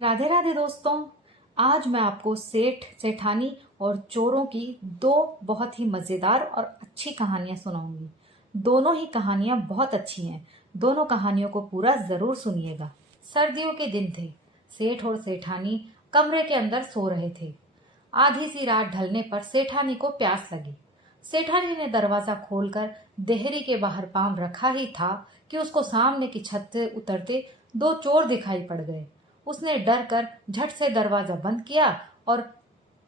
राधे राधे दोस्तों। आज मैं आपको सेठ सेठानी और चोरों की दो बहुत ही मजेदार और अच्छी कहानियां सुनाऊंगी। दोनों ही कहानियां बहुत अच्छी हैं। दोनों कहानियों को पूरा जरूर सुनिएगा। सर्दियों के दिन थे। सेठ और सेठानी कमरे के अंदर सो रहे थे। आधी सी रात ढलने पर सेठानी को प्यास लगी। सेठानी ने दरवाजा खोलकर देहरी के बाहर पांव रखा ही था कि उसको सामने की छत से उतरते दो चोर दिखाई पड़ गए। उसने डर कर झट से दरवाजा बंद किया और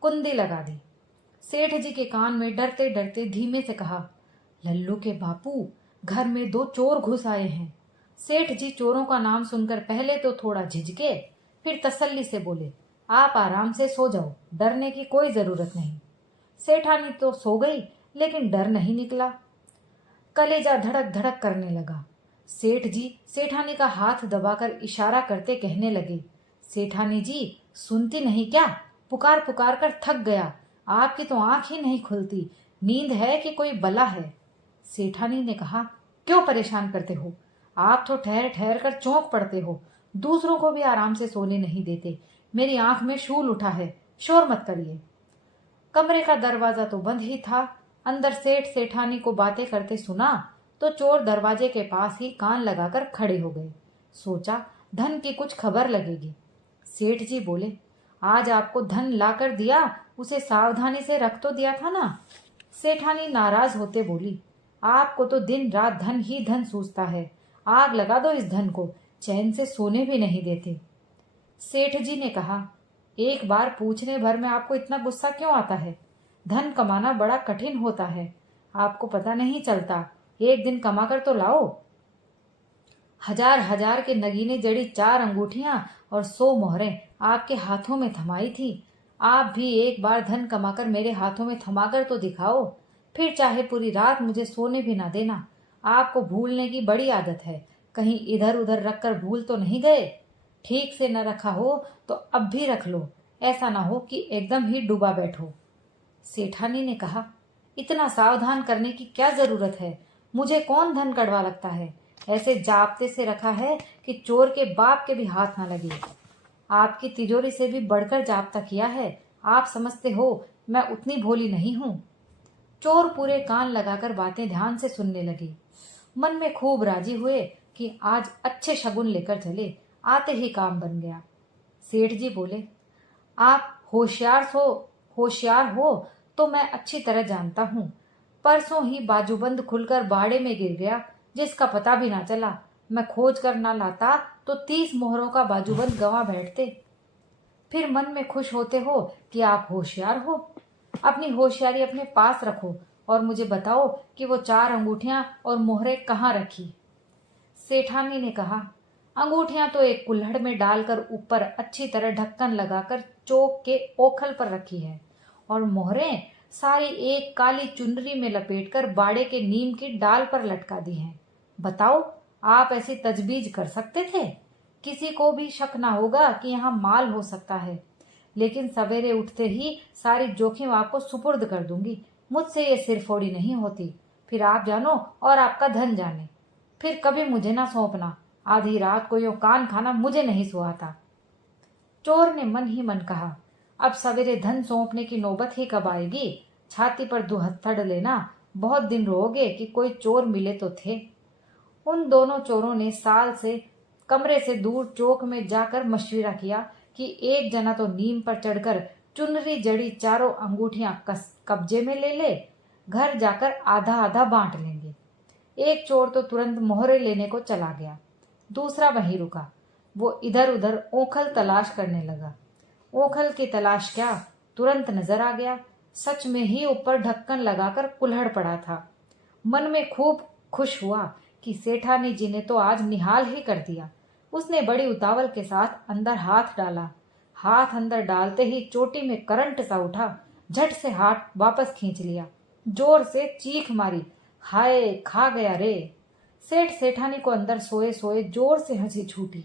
कुंडी लगा दी। सेठ जी के कान में डरते डरते धीमे से कहा, लल्लू के बापू, घर में दो चोर घुस आए हैं। सेठ जी चोरों का नाम सुनकर पहले तो थोड़ा झिझके, फिर तसल्ली से बोले, आप आराम से सो जाओ, डरने की कोई जरूरत नहीं। सेठानी तो सो गई, लेकिन डर नहीं निकला। कलेजा धड़क धड़क करने लगा। सेठ जी सेठानी का हाथ दबाकर इशारा करते कहने लगे, सेठानी जी सुनती नहीं क्या? पुकार पुकार कर थक गया। आपकी तो आंख ही नहीं खुलती। नींद है कि कोई बला है? सेठानी ने कहा, क्यों परेशान करते हो? आप तो ठहर ठहर कर चौंक पड़ते हो। दूसरों को भी आराम से सोने नहीं देते। मेरी आंख में शूल उठा है। शोर मत करिए। कमरे का दरवाजा तो बंद ही था। अंदर सेठ सेठानी को बातें करते सुना तो चोर दरवाजे के पास ही कान लगाकर खड़े हो गए। सोचा, धन की कुछ खबर लगेगी। सेठ जी बोले, आज आपको धन लाकर दिया, उसे सावधानी से रख तो दिया था ना? सेठानी नाराज होते बोली, आपको तो दिन रात धन ही धन सूझता है। आग लगा दो इस धन को, चैन से सोने भी नहीं देते। सेठ जी ने कहा, एक बार पूछने भर में आपको इतना गुस्सा क्यों आता है? धन कमाना बड़ा कठिन होता है। आपको पता नहीं चलता। एक दिन कमा कर तो लाओ। हजार हजार के नगीने जड़ी 4 अंगूठियां और 100 मोहरें आपके हाथों में थमाई थी। आप भी एक बार धन कमाकर मेरे हाथों में थमाकर तो दिखाओ। फिर चाहे पूरी रात मुझे सोने भी ना देना। आपको भूलने की बड़ी आदत है। कहीं इधर उधर रखकर भूल तो नहीं गए? ठीक से न रखा हो तो अब भी रख लो। ऐसा ना हो कि एकदम ही डूबा बैठो। सेठानी ने कहा, इतना सावधान करने की क्या जरूरत है? मुझे कौन धन कड़वा लगता है? ऐसे जाप्ते से रखा है कि चोर के बाप के भी हाथ ना लगे। आपकी तिजोरी से भी बढ़कर जाप्ता किया है। आप समझते हो मैं उतनी भोली नहीं हूं। चोर पूरे कान लगाकर बातें ध्यान से सुनने लगे। मन में खूब राजी हुए कि आज अच्छे शगुन लेकर चले। आते ही काम बन गया। सेठ जी बोले, आप होशियार हो तो मैं अच्छी तरह जानता हूँ। परसों ही बाजूबंद खुलकर बाड़े में गिर गया, जिसका पता भी ना चला। मैं खोज कर ना लाता तो 30 मोहरों का बाजूबंद गंवा बैठते। फिर मन में खुश होते हो कि आप होशियार हो। अपनी होशियारी अपने पास रखो और मुझे बताओ कि वो 4 अंगूठियां और मोहरें कहाँ रखी। सेठानी ने कहा, अंगूठियां तो एक कुल्हड़ में डालकर ऊपर अच्छी तरह ढक्कन लगाकर चौक के ओखल पर रखी है, और मोहरें सारी एक काली चुनरी में लपेटकर बाड़े के नीम की डाल पर लटका दी हैं। बताओ, आप ऐसी तजबीज कर सकते थे? किसी को भी शक ना होगा कि यहाँ माल हो सकता है। लेकिन सवेरे उठते ही सारी जोखिम आपको सुपुर्द कर दूंगी। मुझसे ये सिरफोड़ी नहीं होती। फिर आप जानो और आपका धन जाने। फिर कभी मुझे ना सौंपना। आधी रात को यूं कान खाना मुझे नहीं सुहाता। चोर ने मन ही मन कहा, अब सवेरे धन सौंपने की नौबत ही कब आएगी? छाती पर दुहत्थड़ लेना। बहुत दिन रहोगे कि कोई चोर मिले तो थे। उन दोनों चोरों ने साल से कमरे से दूर चौक में जाकर मशविरा किया कि एक जना तो नीम पर चढ़कर चुनरी जड़ी 4 अंगूठियां कब्जे में ले ले। घर जाकर आधा आधा बांट लेंगे। एक चोर तो तुरंत मोहरे लेने को चला गया। दूसरा वहीं रुका। वो इधर उधर ओखल तलाश करने लगा। ओखल की तलाश क्या, तुरंत नजर आ गया। सच में ही ऊपर ढक्कन लगाकर कुल्हड़ पड़ा था। मन में खूब खुश हुआ कि सेठानी जी ने तो आज निहाल ही कर दिया। उसने बड़ी उतावल के साथ अंदर हाथ डाला। हाथ अंदर डालते ही चोटी में करंट सा उठा। झट से हाथ वापस खींच लिया। जोर से चीख मारी, हाय खा गया रे। सेठ सेठानी को अंदर सोए सोए जोर से हंसी छूटी।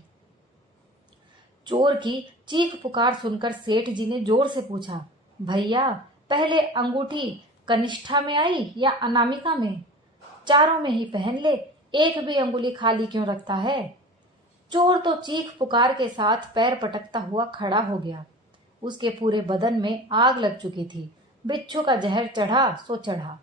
चोर की चीख पुकार सुनकर सेठ जी ने जोर से पूछा, भैया, पहले अंगूठी कनिष्ठा में आई या अनामिका में? चारों में ही पहन ले। एक भी अंगुली खाली क्यों रखता है? चोर तो चीख पुकार के साथ पैर पटकता हुआ खड़ा हो गया। उसके पूरे बदन में आग लग चुकी थी। बिच्छू का जहर चढ़ा सो चढ़ा।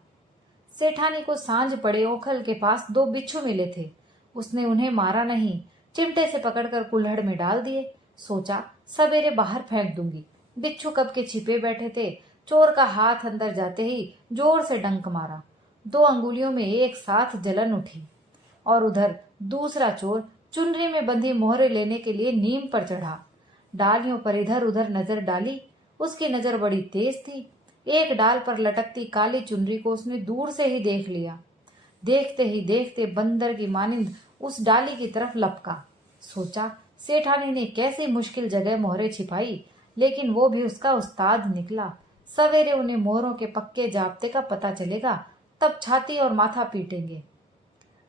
सेठानी को सांझ पड़े ओखल के पास 2 बिच्छू मिले थे। उसने उन्हें मारा नहीं, चिमटे से पकड़कर कुल्हड़ में डाल दिए। सोचा सवेरे बाहर फेंक दूंगी। बिच्छू कब के छिपे बैठे थे। चोर का हाथ अंदर जाते ही जोर से डंक मारा। 2 अंगुलियों में एक साथ जलन उठी। और उधर दूसरा चोर चुनरी में बंधी मोहरे लेने के लिए नीम पर चढ़ा। डालियों पर इधर उधर नजर डाली। उसकी नजर बड़ी तेज थी। एक डाल पर लटकती काली चुनरी को उसने दूर से ही देख लिया। देखते ही देखते बंदर की मानिंद उस डाली की तरफ लपका। सोचा सेठानी ने कैसी मुश्किल जगह मोहरे छिपाई, लेकिन वो भी उसका उस्ताद निकला। सवेरे उन्हें मोहरों के पक्के जाब्ते का पता चलेगा, तब छाती और माथा पीटेंगे।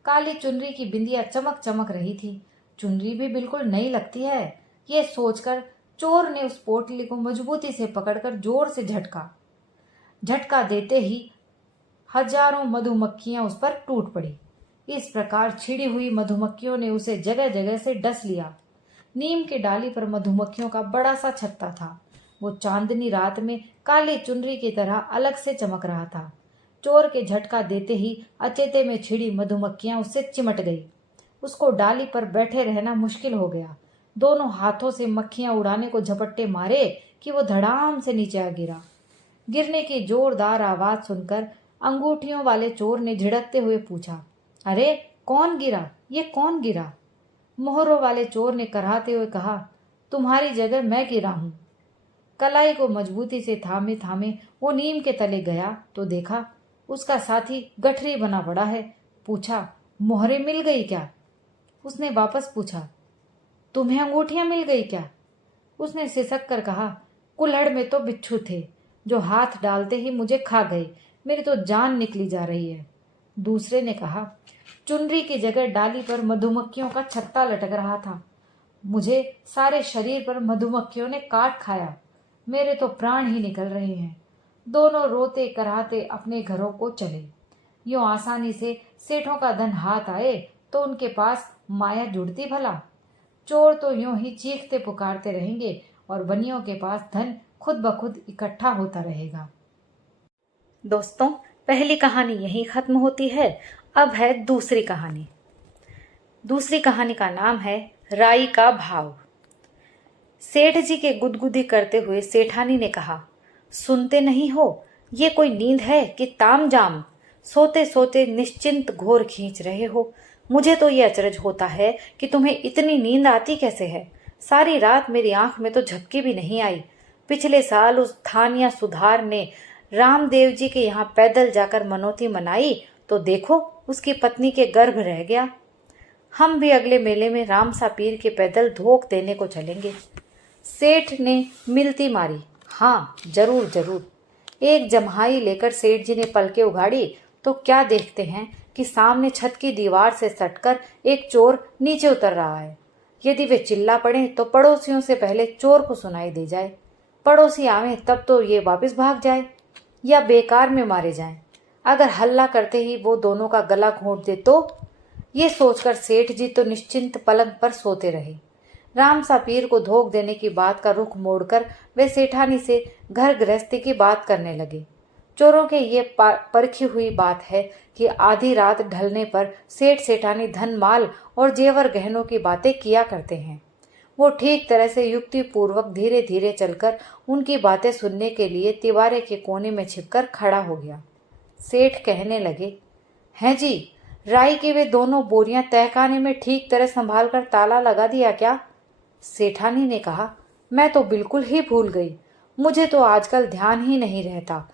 काली चुनरी की बिंदिया चमक चमक रही थी। चुनरी भी बिल्कुल नई लगती है, ये सोचकर चोर ने उस पोटली को मजबूती से पकड़कर जोर से झटका। झटका देते ही हजारों मधुमक्खियां उस पर टूट पड़ी। इस प्रकार छिड़ी हुई मधुमक्खियों ने उसे जगह जगह से डस लिया। नीम की डाली पर मधुमक्खियों का बड़ा सा छत्ता था। वो चांदनी रात में काली चुनरी की तरह अलग से चमक रहा था। चोर के झटका देते ही अचेते में छिड़ी मधुमक्खियां उससे चिमट गई। उसको डाली पर बैठे रहना मुश्किल हो गया। दोनों हाथों से मक्खियां उड़ाने को झपट्टे मारे कि वो धड़ाम से नीचे आ गिरा। गिरने की जोरदार आवाज सुनकर अंगूठियों वाले चोर ने झिड़कते हुए पूछा, अरे कौन गिरा, ये कौन गिरा? मोहरों वाले चोर ने कराहते हुए कहा, तुम्हारी जगह मैं गिरा हूं। कलाई को मजबूती से थामे थामे वो नीम के तले गया तो देखा उसका साथी गठरी बना पड़ा है। पूछा, मोहरे मिल गई क्या? उसने वापस पूछा, तुम्हें अंगूठियां मिल गई क्या? उसने सिसक कर कहा, कुल्हड़ में तो बिच्छू थे, जो हाथ डालते ही मुझे खा गए। मेरी तो जान निकली जा रही है। दूसरे ने कहा, चुनरी की जगह डाली पर मधुमक्खियों का छत्ता लटक रहा था। मुझे सारे शरीर पर मधुमक्खियों ने काट खाया। मेरे तो प्राण ही निकल रहे हैं। दोनों रोते कराहते अपने घरों को चले। यूं आसानी से सेठों का धन हाथ आए तो उनके पास माया जुड़ती भला। चोर तो यूं ही चीखते पुकारते रहेंगे और बनियों के पास धन खुद ब खुद इकट्ठा होता रहेगा। दोस्तों, पहली कहानी यहीं खत्म होती है। अब है दूसरी कहानी। दूसरी कहानी का नाम है राई का भाव। सेठ जी के गुदगुदी करते हुए सेठानी ने कहा, सुनते नहीं हो, ये कोई नींद है कि तामजाम? सोते सोते निश्चिंत घोर खींच रहे हो। मुझे तो ये अचरज होता है कि तुम्हें इतनी नींद आती कैसे है। सारी रात मेरी आंख में तो झपकी भी नहीं आई। पिछले साल उस थानिया सुधार ने रामदेव जी के यहाँ पैदल जाकर मनौती मनाई तो देखो उसकी पत्नी के गर्भ रह गया। हम भी अगले मेले में रामसा पीर के पैदल धोख देने को चलेंगे। सेठ ने मिलती मारी, हाँ जरूर जरूर। एक जम्हाई लेकर सेठ जी ने पलके उगाड़ी तो क्या देखते हैं कि सामने छत की दीवार से सटकर एक चोर नीचे उतर रहा है। यदि वे चिल्ला पड़े तो पड़ोसियों से पहले चोर को सुनाई दे जाए। पड़ोसी आवे तब तो ये वापस भाग जाए या बेकार में मारे जाएं। अगर हल्ला करते ही वो दोनों का गला घोंट दे तो? ये सोचकर सेठ जी तो निश्चिंत पलंग पर सोते रहे। रामसा पीर को धोख देने की बात का रुख मोड़कर वे सेठानी से घर गृहस्थी की बात करने लगे। चोरों के ये परखी हुई बात है कि आधी रात ढलने पर सेठ सेठानी धन माल और जेवर गहनों की बातें किया करते हैं। वो ठीक तरह से युक्ति पूर्वक धीरे धीरे चलकर उनकी बातें सुनने के लिए तिवारे के कोने में छिपकर खड़ा हो गया। सेठ कहने लगे, हैं जी, राई की वे दोनों बोरियां तहखाने में ठीक तरह संभाल कर ताला लगा दिया क्या? सेठानी ने कहा, मैं तो बिल्कुल ही भूल गई। मुझे तो आजकल ध्यान ही नहीं रहता।